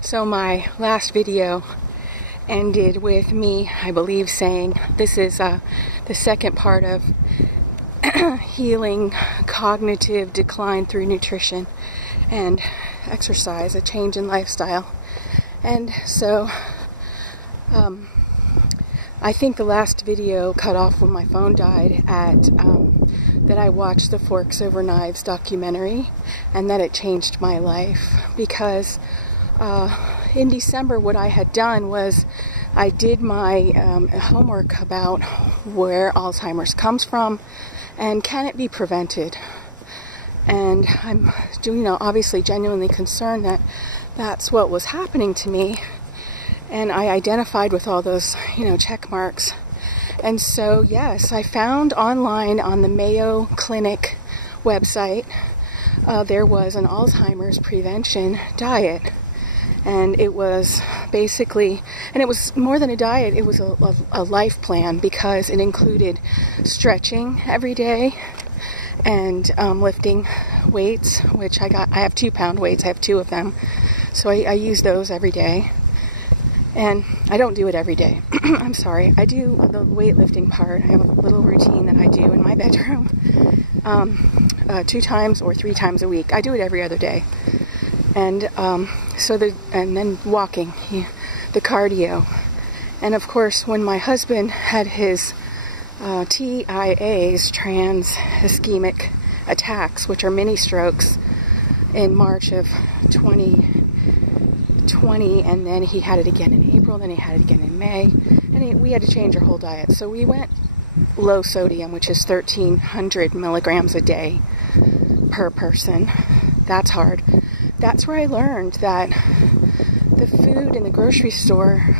So my last video ended with me, I believe, saying this is the second part of healing cognitive decline through nutrition and exercise, a change in lifestyle. And so I think the last video cut off when my phone died at that I watched the Forks Over Knives documentary, and that it changed my life because in December what I had done was I did my homework about where Alzheimer's comes from and can it be prevented. And I'm obviously genuinely concerned that that's what was happening to me, and I identified with all those check marks. And so yes, I found online on the Mayo Clinic website there was an Alzheimer's prevention diet. And it was basically, and it was more than a diet, it was a life plan, because it included stretching every day and lifting weights, which I have 2-pound weights, I have 2 of them. So I use those every day. And I don't do it every day. I'm sorry. I do the weightlifting part. I have a little routine that I do in my bedroom 2 times or 3 times a week. I do it every other day. And and then walking, the cardio. And of course, when my husband had his TIAs, trans ischemic attacks, which are mini strokes, in March of 2020, and then he had it again in April, then he had it again in May, and we had to change our whole diet. So we went low sodium, which is 1,300 milligrams a day per person. That's hard. That's where I learned that the food in the grocery store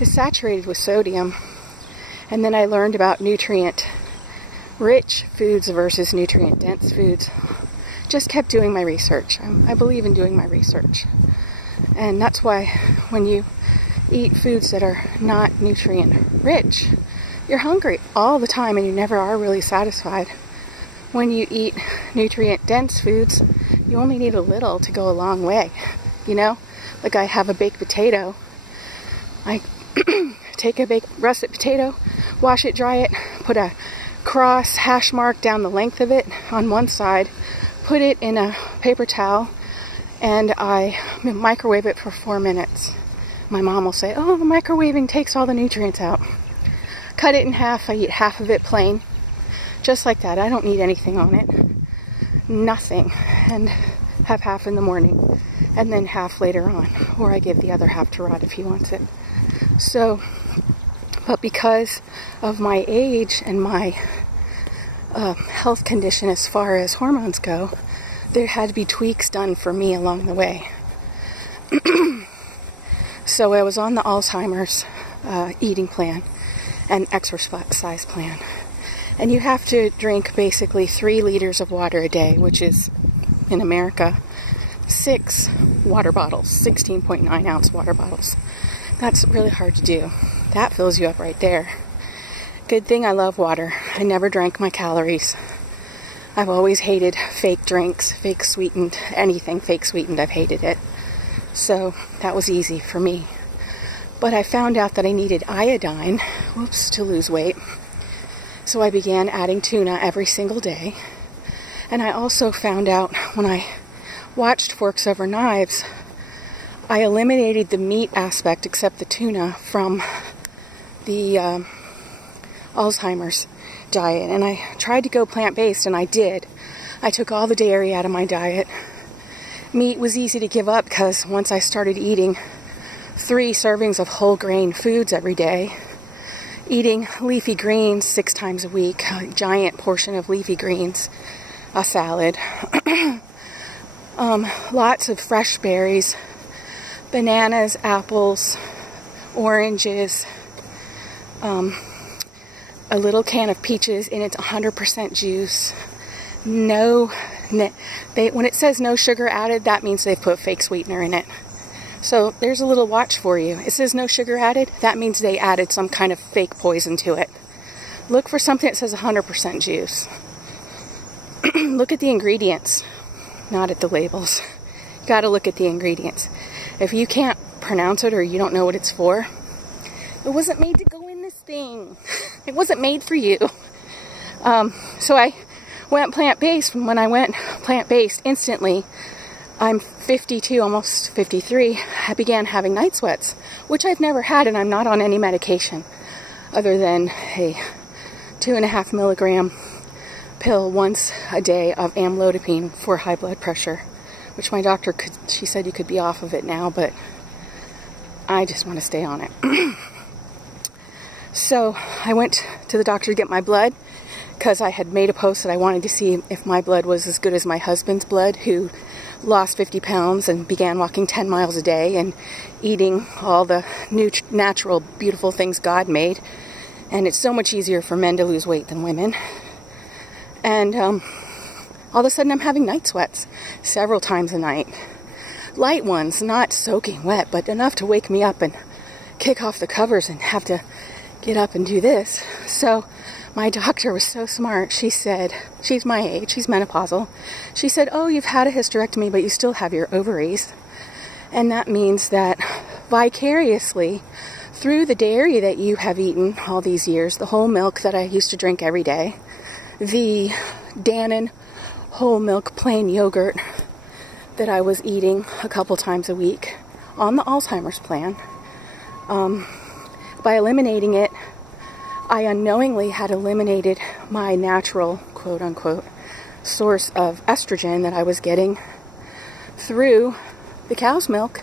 is saturated with sodium. And then I learned about nutrient-rich foods versus nutrient-dense foods. Just kept doing my research. I believe in doing my research. And that's why when you eat foods that are not nutrient-rich, you're hungry all the time and you never are really satisfied. When you eat nutrient-dense foods, you only need a little to go a long way. Like I have a baked potato. I take a baked russet potato, wash it, dry it, put a cross hash mark down the length of it on one side, put it in a paper towel, and I microwave it for 4 minutes. My mom will say, "Oh, the microwaving takes all the nutrients out." Cut it in half. I eat half of it plain. Just like that. I don't need anything on it. Nothing. And have half in the morning. And then half later on. Or I give the other half to Rod if he wants it. So, but because of my age and my health condition as far as hormones go, there had to be tweaks done for me along the way. So I was on the Alzheimer's eating plan and exercise plan. And you have to drink basically 3 liters of water a day, which is, in America, 6 water bottles, 16.9 ounce water bottles. That's really hard to do. That fills you up right there. Good thing I love water. I never drank my calories. I've always hated fake drinks, fake sweetened, anything fake sweetened, I've hated it. So that was easy for me. But I found out that I needed iodine, to lose weight. So I began adding tuna every single day. And I also found out when I watched Forks Over Knives, I eliminated the meat aspect, except the tuna, from the Alzheimer's diet. And I tried to go plant-based, and I did. I took all the dairy out of my diet. Meat was easy to give up because once I started eating 3 servings of whole grain foods every day, eating leafy greens 6 times a week, a giant portion of leafy greens, a salad, lots of fresh berries, bananas, apples, oranges, a little can of peaches in its 100% juice. When it says no sugar added, that means they've put fake sweetener in it. So there's a little watch for you. It says no sugar added. That means they added some kind of fake poison to it. Look for something that says 100% juice. Look at the ingredients, not at the labels. You gotta look at the ingredients. if you can't pronounce it or you don't know what it's for, it wasn't made to go in this thing. It wasn't made for you. So I went plant-based. When I went plant-based, instantly, I'm 52, almost 53, I began having night sweats, which I've never had, and I'm not on any medication other than a 2.5 milligram pill once a day of amlodipine for high blood pressure, which my doctor she said you could be off of it now, but I just want to stay on it. So I went to the doctor to get my blood because I had made a post that I wanted to see if my blood was as good as my husband's blood, who lost 50 pounds and began walking 10 miles a day and eating all the natural, beautiful things God made. And it's so much easier for men to lose weight than women. And all of a sudden I'm having night sweats several times a night. Light ones, not soaking wet, but enough to wake me up and kick off the covers and have to get up and do this. So my doctor was so smart. She said, she's my age, she's menopausal. She said, oh, you've had a hysterectomy, but you still have your ovaries. And that means that vicariously, through the dairy that you have eaten all these years, the whole milk that I used to drink every day, the Dannon whole milk plain yogurt that I was eating a couple times a week on the Alzheimer's plan, by eliminating it, I unknowingly had eliminated my natural, quote-unquote, source of estrogen that I was getting through the cow's milk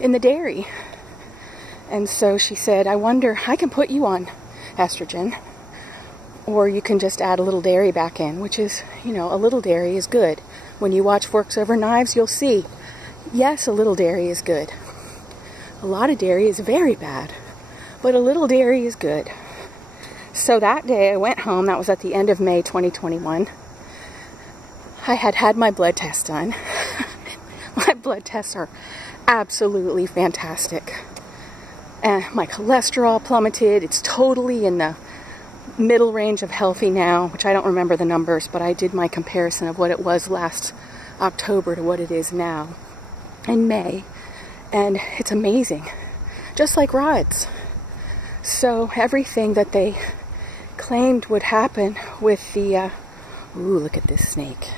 in the dairy. And so she said, I wonder, I can put you on estrogen, or you can just add a little dairy back in, which is, you know, a little dairy is good. When you watch Forks Over Knives, you'll see, yes, a little dairy is good. A lot of dairy is very bad, but a little dairy is good. So that day I went home, that was at the end of May 2021. I had my blood test done. My blood tests are absolutely fantastic. And my cholesterol plummeted. It's totally in the middle range of healthy now, which I don't remember the numbers, but I did my comparison of what it was last October to what it is now in May. And it's amazing. Just like rods. So everything that they claimed would happen with the, ooh, look at this snake.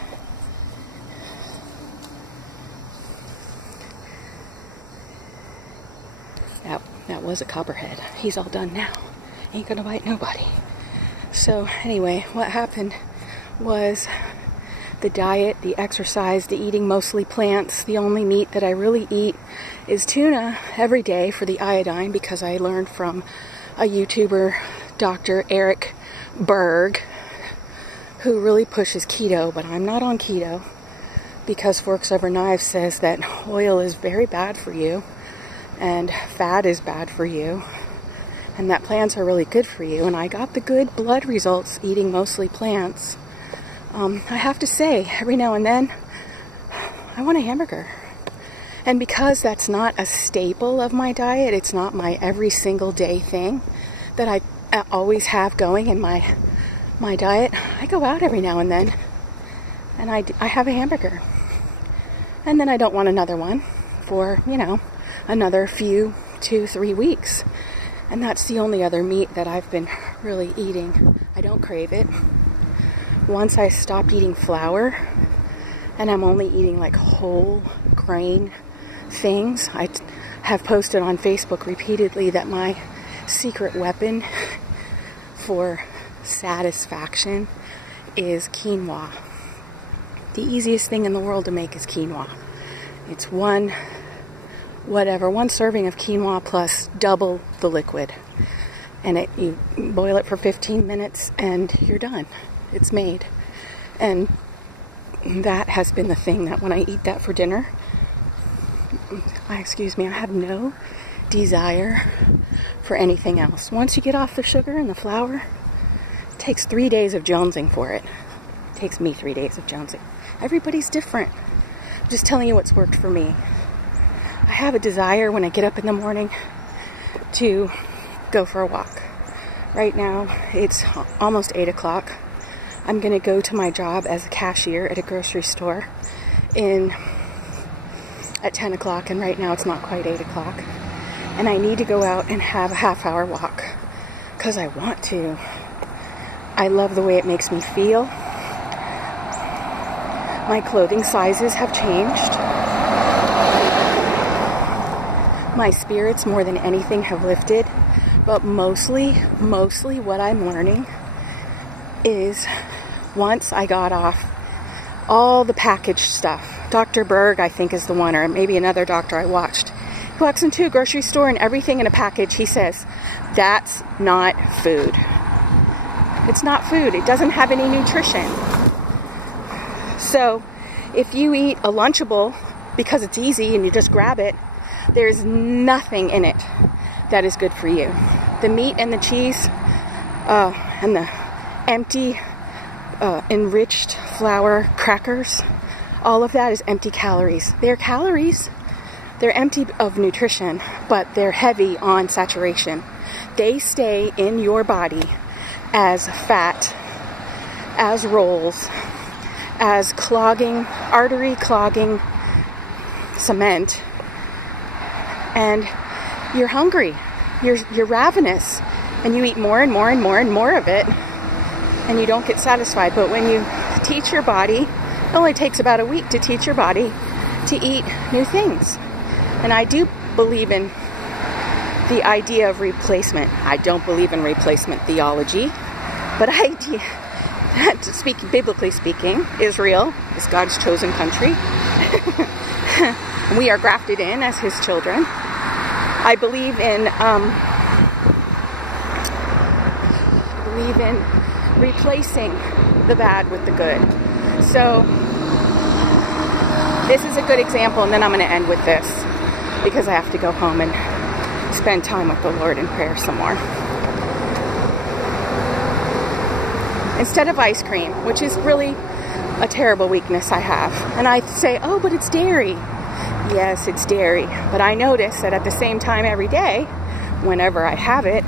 That was a copperhead. He's all done now. Ain't gonna bite nobody. So anyway, what happened was the diet, the exercise, the eating mostly plants. The only meat that I really eat is tuna every day for the iodine, because I learned from a YouTuber, Dr. Eric Berg, who really pushes keto, but I'm not on keto because Forks Over Knives says that oil is very bad for you and fat is bad for you and that plants are really good for you. And I got the good blood results eating mostly plants. I have to say, every now and then, I want a hamburger. And because that's not a staple of my diet, it's not my every single day thing that I always have going in my diet, I go out every now and then and I have a hamburger. And then I don't want another one for, you know, another few 2-3 weeks. And that's the only other meat that I've been really eating. I don't crave it. Once I stopped eating flour and I'm only eating like whole grain things. I have posted on Facebook repeatedly that my secret weapon for satisfaction is quinoa. The easiest thing in the world to make is quinoa. It's one serving of quinoa plus double the liquid. And you boil it for 15 minutes and you're done. It's made. And that has been the thing that when I eat that for dinner, I have no desire for anything else. Once you get off the sugar and the flour, it takes 3 days of jonesing for it. It takes me 3 days of jonesing. Everybody's different. I'm just telling you what's worked for me. I have a desire when I get up in the morning to go for a walk. Right now, it's almost 8 o'clock. I'm going to go to my job as a cashier at a grocery store in at 10 o'clock, and right now it's not quite 8 o'clock. And I need to go out and have a half-hour walk because I want to. I love the way it makes me feel. My clothing sizes have changed. My spirits, more than anything, have lifted. But mostly what I'm learning is once I got off all the packaged stuff. Dr. Berg, I think, is the one, or maybe another doctor I watched. He walks into a grocery store and everything in a package, he says, that's not food. It's not food. It doesn't have any nutrition. So if you eat a Lunchable because it's easy and you just grab it, there's nothing in it that is good for you. The meat and the cheese and the empty enriched flour crackers, all of that is empty calories. They're calories. They're empty of nutrition, but they're heavy on saturation. They stay in your body as fat, as rolls, as clogging, artery clogging cement, and you're hungry, you're ravenous, and you eat more and more and more and more of it, and you don't get satisfied. But when you teach your body, it only takes about a week to teach your body to eat new things. And I do believe in the idea of replacement. I don't believe in replacement theology, but biblically speaking, Israel is God's chosen country. We are grafted in as his children. I believe in replacing the bad with the good. So this is a good example, and then I'm going to end with this because I have to go home and spend time with the Lord in prayer some more. Instead of ice cream, which is really a terrible weakness I have, and I say, oh, but it's dairy. Yes, it's dairy, but I notice that at the same time every day, whenever I have it,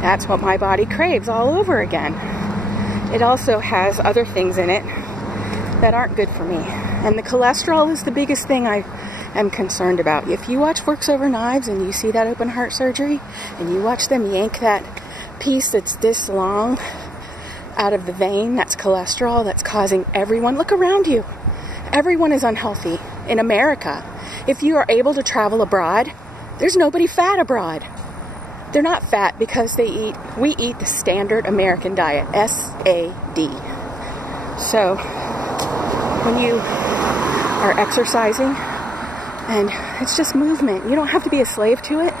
that's what my body craves all over again. It also has other things in it that aren't good for me. And the cholesterol is the biggest thing I am concerned about. If you watch Forks Over Knives and you see that open heart surgery, and you watch them yank that piece that's this long out of the vein, that's cholesterol that's causing everyone, look around you. Everyone is unhealthy in America. If you are able to travel abroad, there's nobody fat abroad. They're not fat because we eat the standard American diet, SAD. So when you are exercising, and it's just movement, you don't have to be a slave to it.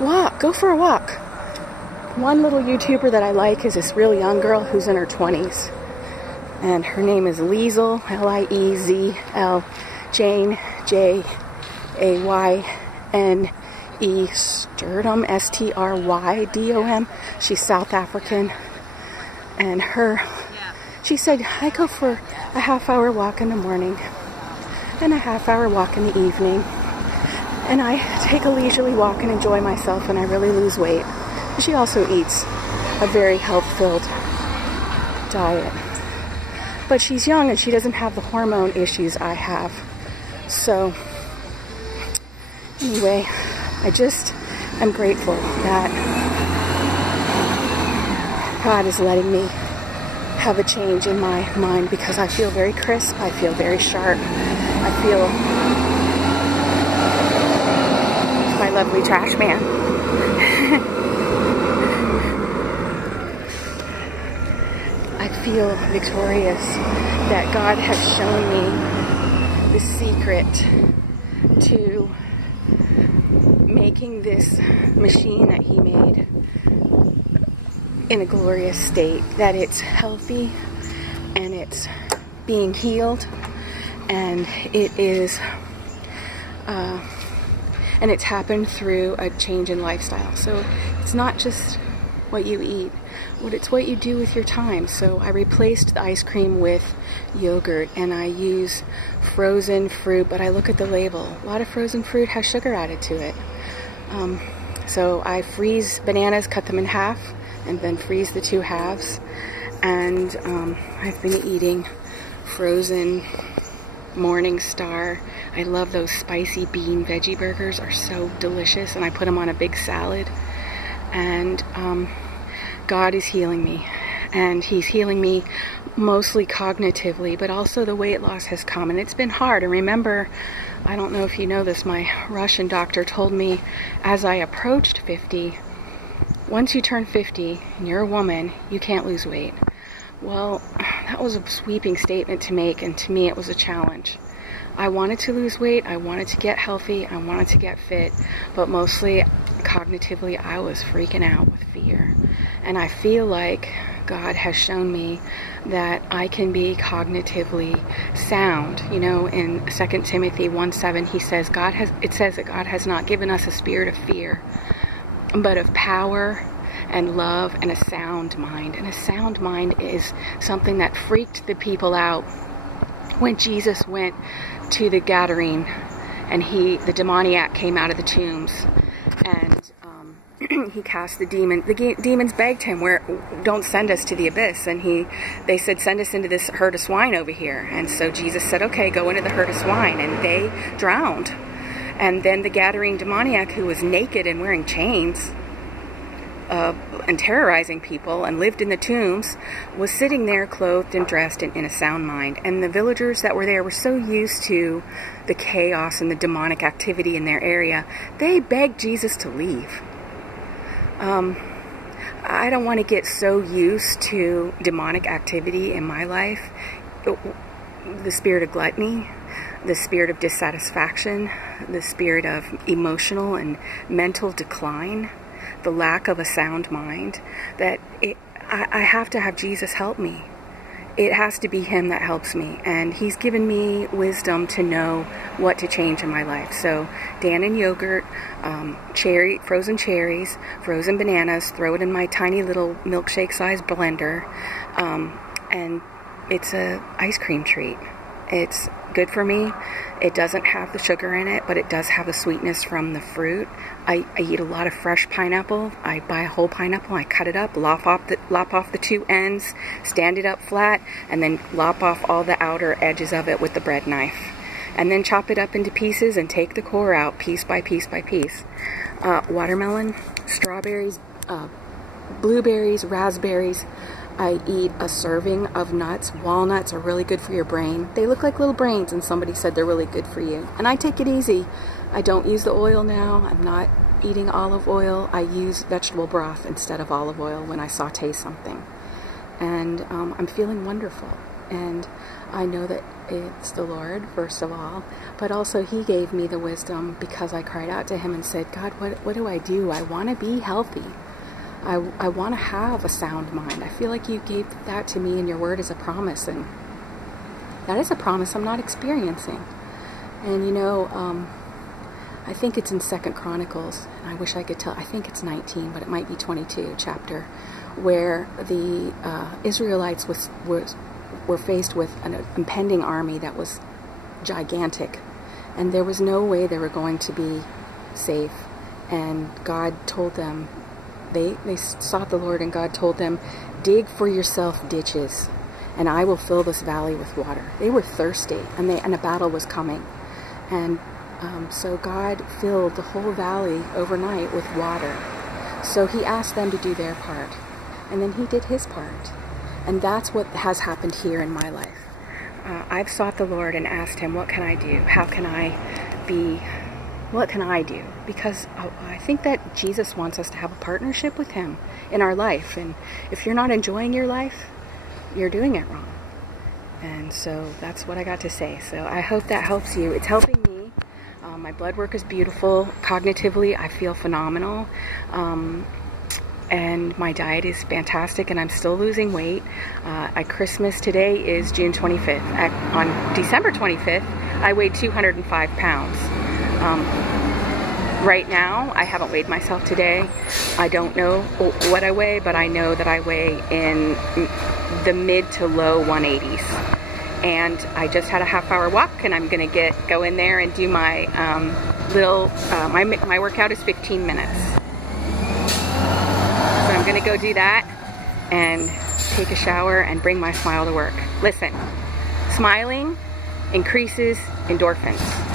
Walk, go for a walk. One little YouTuber that I like is this real young girl who's in her 20s. And her name is Liezl, L-I-E-Z-L, Jane, J-A-Y-N-E, Sturdom, S-T-R-Y-D-O-M. She's South African. And she said, I go for a half-hour walk in the morning and a half-hour walk in the evening. And I take a leisurely walk and enjoy myself, and I really lose weight. She also eats a very health-filled diet. But she's young and she doesn't have the hormone issues I have. So anyway, I just am grateful that God is letting me have a change in my mind, because I feel very crisp, I feel very sharp, I feel my lovely trash man. I feel victorious, that God has shown me the secret to making this machine that he made in a glorious state, that it's healthy and it's being healed, and it is and it's happened through a change in lifestyle. So it's not just what you eat, it's what you do with your time. So I replaced the ice cream with yogurt, and I use frozen fruit, but I look at the label. A lot of frozen fruit has sugar added to it. So I freeze bananas, cut them in half, and then freeze the two halves. And I've been eating frozen Morningstar. I love those spicy bean veggie burgers, are so delicious, and I put them on a big salad. And God is healing me, and He's healing me mostly cognitively, but also the weight loss has come, and it's been hard. And remember, I don't know if you know this, my Russian doctor told me as I approached 50, once you turn 50 and you're a woman, you can't lose weight. Well, that was a sweeping statement to make, and to me it was a challenge. I wanted to lose weight, I wanted to get healthy, I wanted to get fit, but mostly cognitively I was freaking out with fear. And I feel like God has shown me that I can be cognitively sound. You know, in 2 Timothy 1:7 it says that God has not given us a spirit of fear, but of power and love and a sound mind. And a sound mind is something that freaked the people out when Jesus went to the Gadarene and the demoniac came out of the tombs, and he cast the demon. The demons begged him, don't send us to the abyss. And they said, send us into this herd of swine over here. And so Jesus said, okay, go into the herd of swine. And they drowned. And then the Gadarene demoniac, who was naked and wearing chains, and terrorizing people and lived in the tombs, was sitting there clothed and dressed and in a sound mind. And the villagers that were there were so used to the chaos and the demonic activity in their area, they begged Jesus to leave. I don't want to get so used to demonic activity in my life. The spirit of gluttony, the spirit of dissatisfaction, the spirit of emotional and mental decline, the lack of a sound mind, that I have to have Jesus help me. It has to be Him that helps me, and He's given me wisdom to know what to change in my life. So Dannon yogurt, frozen cherries, frozen bananas, throw it in my tiny little milkshake sized blender, and it's a ice cream treat. It's good for me. It doesn't have the sugar in it, but it does have the sweetness from the fruit. I eat a lot of fresh pineapple. I buy a whole pineapple, I cut it up, lop off the two ends, stand it up flat, and then lop off all the outer edges of it with the bread knife. And then chop it up into pieces and take the core out piece by piece by piece. Watermelon, strawberries, blueberries, raspberries. I eat a serving of nuts. Walnuts are really good for your brain. They look like little brains, and somebody said they're really good for you. And I take it easy. I don't use the oil now. I'm not eating olive oil. I use vegetable broth instead of olive oil when I saute something. And I'm feeling wonderful. And I know that it's the Lord, first of all, but also He gave me the wisdom because I cried out to Him and said, God, what do I do? I want to be healthy. I want to have a sound mind. I feel like You gave that to me in Your word as a promise, and that is a promise I'm not experiencing. And you know, I think it's in 2 Chronicles, and I wish I could tell, I think it's 19, but it might be 22 chapter, where the Israelites were faced with an impending army that was gigantic, and there was no way they were going to be safe. And God told them, they sought the Lord, and God told them, dig for yourself ditches, and I will fill this valley with water. They were thirsty, and a battle was coming. And so God filled the whole valley overnight with water. So He asked them to do their part, and then He did His part. And that's what has happened here in my life. I've sought the Lord and asked Him, what can I do? How can I be? What can I do? Because I think that Jesus wants us to have a partnership with Him in our life. And if you're not enjoying your life, you're doing it wrong. And so that's what I got to say. So I hope that helps you. It's helping me. My blood work is beautiful. Cognitively, I feel phenomenal. And my diet is fantastic, and I'm still losing weight. At Christmas, today is June 25th. On December 25th, I weighed 205 pounds. Right now, I haven't weighed myself today. I don't know what I weigh, but I know that I weigh in the mid to low 180s. And I just had a half-hour walk, and I'm gonna go in there and do my my workout is 15 minutes. So I'm gonna go do that and take a shower and bring my smile to work. Listen, smiling increases endorphins.